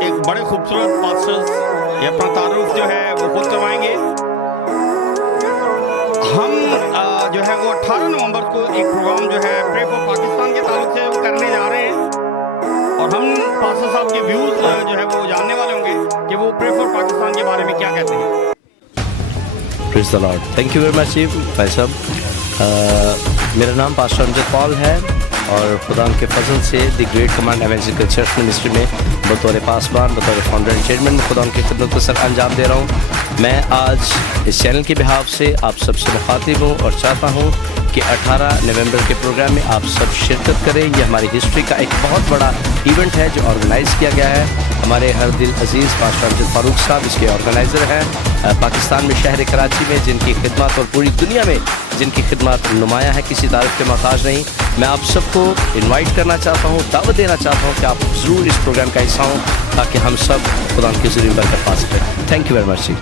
ایک بڑے خوبصورت پاسٹر یہ اپنا تعارف جو ہے وہ خود کروائیں گے. ہم جو ہے وہ 18 نومبر کو ایک پروگرام جو ہے پرے فار پاکستان کے تعلق سے وہ کرنے جا رہے ہیں, اور ہم پاسٹر صاحب کے ویوز جو ہے وہ جاننے والے ہوں گے کہ وہ پرے فار پاکستان کے بارے میں کیا کہتے ہیں. Praise the lord. Thank you very much جی بھائی صاحب. میرا نام پاسٹر امجد پال ہے, اور خدا کے فضل سے the great command evangelical church ministry میں بطور پاسبان, بطور فاؤنڈر اینڈ چیئرمین خدا کی خدمت کو سر انجام دے رہا ہوں. میں آج اس چینل کے بحاف سے آپ سب سے مخاطب ہوں اور چاہتا ہوں کہ 18 نومبر کے پروگرام میں آپ سب شرکت کریں. یہ ہماری ہسٹری کا ایک بہت بڑا ایونٹ ہے جو آرگنائز کیا گیا ہے. ہمارے ہر دل عزیز پاسٹر امجد فاروق صاحب اس کے آرگنائزر ہیں, پاکستان میں شہر کراچی میں, جن کی خدمات اور پوری دنیا میں جن کی خدمات نمایاں ہے, کسی تعریف کے محتاج نہیں. میں آپ سب کو انوائٹ کرنا چاہتا ہوں, دعوت دینا چاہتا ہوں کہ آپ ضرور اس پروگرام کا حصہ ہوں تاکہ ہم سب خدا کی ضروری برکت پا سکیں. Thank you very much G.